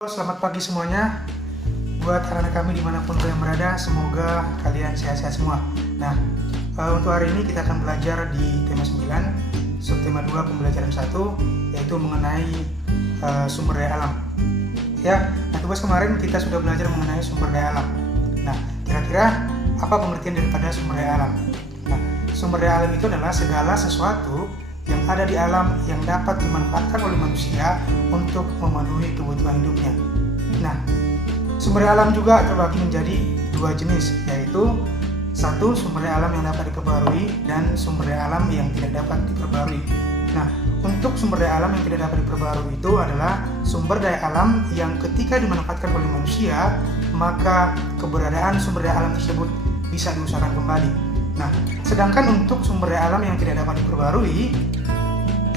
Selamat pagi semuanya. Buat anak-anak kami dimanapun kalian berada, semoga kalian sehat-sehat semua. Nah, untuk hari ini kita akan belajar di tema 9, subtema 2 pembelajaran 1, yaitu mengenai sumber daya alam. Ya, nah tugas kemarin kita sudah belajar mengenai sumber daya alam. Nah, kira-kira apa pengertian daripada sumber daya alam? Nah, sumber daya alam itu adalah segala sesuatu yang ada di alam yang dapat dimanfaatkan oleh manusia untuk memenuhi kebutuhan hidupnya. Nah, sumber daya alam juga terbagi menjadi dua jenis, yaitu satu, sumber daya alam yang dapat diperbarui dan sumber daya alam yang tidak dapat diperbarui. Nah, untuk sumber daya alam yang tidak dapat diperbarui itu adalah sumber daya alam yang ketika dimanfaatkan oleh manusia, maka keberadaan sumber daya alam tersebut bisa diusahakan kembali. Nah, sedangkan untuk sumber daya alam yang tidak dapat diperbarui,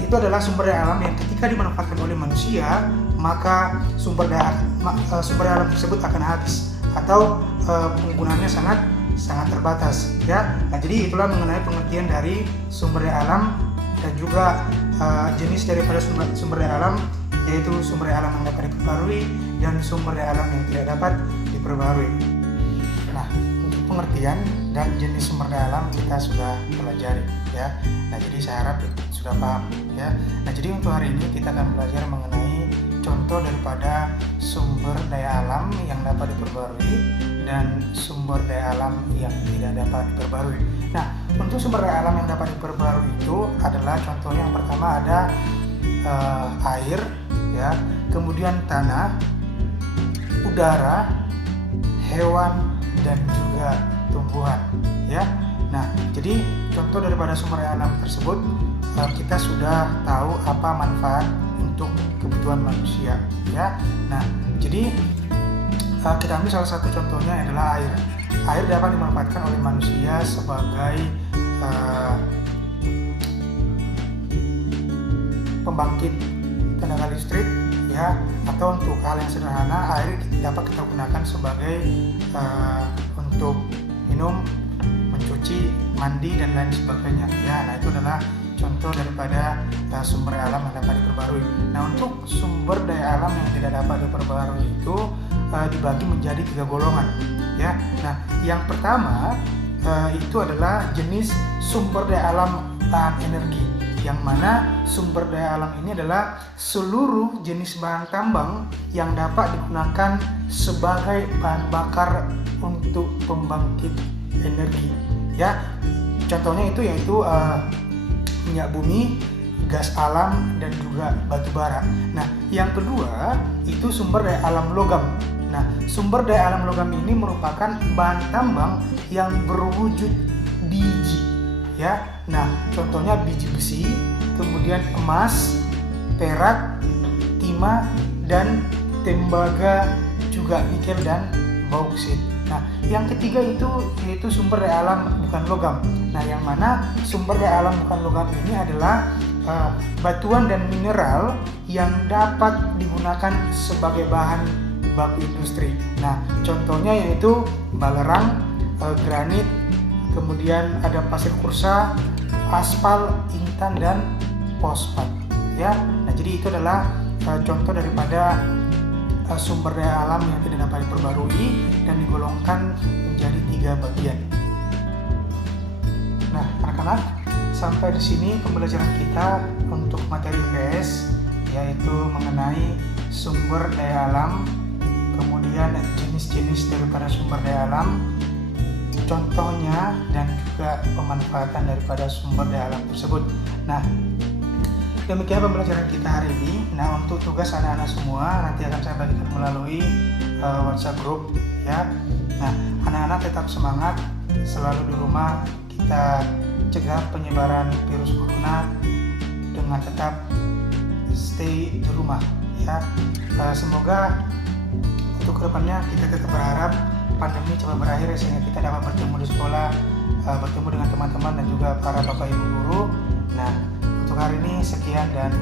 itu adalah sumber daya alam yang ketika dimanfaatkan oleh manusia, maka sumber daya alam tersebut akan habis atau penggunaannya sangat terbatas. Ya, nah jadi itulah mengenai pengertian dari sumber daya alam dan juga jenis daripada sumber daya alam, yaitu sumber daya alam yang dapat diperbarui dan sumber daya alam yang tidak dapat diperbarui. Nah, untuk pengertian dan jenis sumber daya alam kita sudah pelajari, ya. Nah, jadi saya harap sudah paham, ya. Nah, jadi untuk hari ini kita akan belajar mengenai contoh daripada sumber daya alam yang dapat diperbarui dan sumber daya alam yang tidak dapat diperbarui. Nah, untuk sumber daya alam yang dapat diperbarui itu adalah contohnya yang pertama ada air, ya, kemudian tanah, udara, hewan, dan juga tumbuhan, ya. Nah, jadi contoh daripada sumber daya alam tersebut kita sudah tahu apa manfaat untuk kebutuhan manusia, ya. Nah, jadi kita ambil salah satu contohnya adalah air. Air dapat dimanfaatkan oleh manusia sebagai pembangkit tenaga listrik, ya, atau untuk hal yang sederhana air dapat kita gunakan sebagai untuk minum, mencuci, mandi, dan lain sebagainya, ya. Nah, itu adalah contoh daripada sumber daya alam yang dapat diperbarui. Nah, untuk sumber daya alam yang tidak dapat diperbarui itu dibagi menjadi 3 golongan, ya. Nah, yang pertama itu adalah jenis sumber daya alam tahan energi, yang mana sumber daya alam ini adalah seluruh jenis bahan tambang yang dapat digunakan sebagai bahan bakar untuk pembangkit energi, ya. Contohnya itu yaitu minyak bumi, gas alam, dan juga batu bara. Nah, yang kedua itu sumber daya alam logam. Nah, sumber daya alam logam ini merupakan bahan tambang yang berwujud biji, ya. Nah, contohnya biji besi, kemudian emas, perak, timah, dan tembaga, juga nikel dan bauksit. Nah, yang ketiga itu yaitu sumber daya alam bukan logam. Nah, yang mana sumber daya alam bukan logam ini adalah batuan dan mineral yang dapat digunakan sebagai bahan baku industri. Nah, contohnya yaitu balerang, granit, kemudian ada pasir kursa, aspal, intan, dan fosfat, ya. Nah, jadi itu adalah contoh daripada sumber daya alam yang tidak dapat diperbarui dan digolongkan menjadi 3 bagian. Nah, anak-anak, sampai di sini pembelajaran kita untuk materi IPS, yaitu mengenai sumber daya alam, kemudian jenis-jenis daripada sumber daya alam, contohnya, dan juga pemanfaatan daripada sumber daya alam tersebut. Nah, demikian pembelajaran kita hari ini. Nah, untuk tugas anak-anak semua nanti akan saya bagikan melalui WhatsApp group, ya. Nah, anak-anak tetap semangat, selalu di rumah. Kita cegah penyebaran virus corona dengan tetap stay di rumah, ya. Semoga untuk kedepannya kita tetap berharap pandemi cepat berakhir sehingga kita dapat bertemu di sekolah, bertemu dengan teman-teman dan juga para bapak ibu guru. Nah, untuk hari ini sekian dan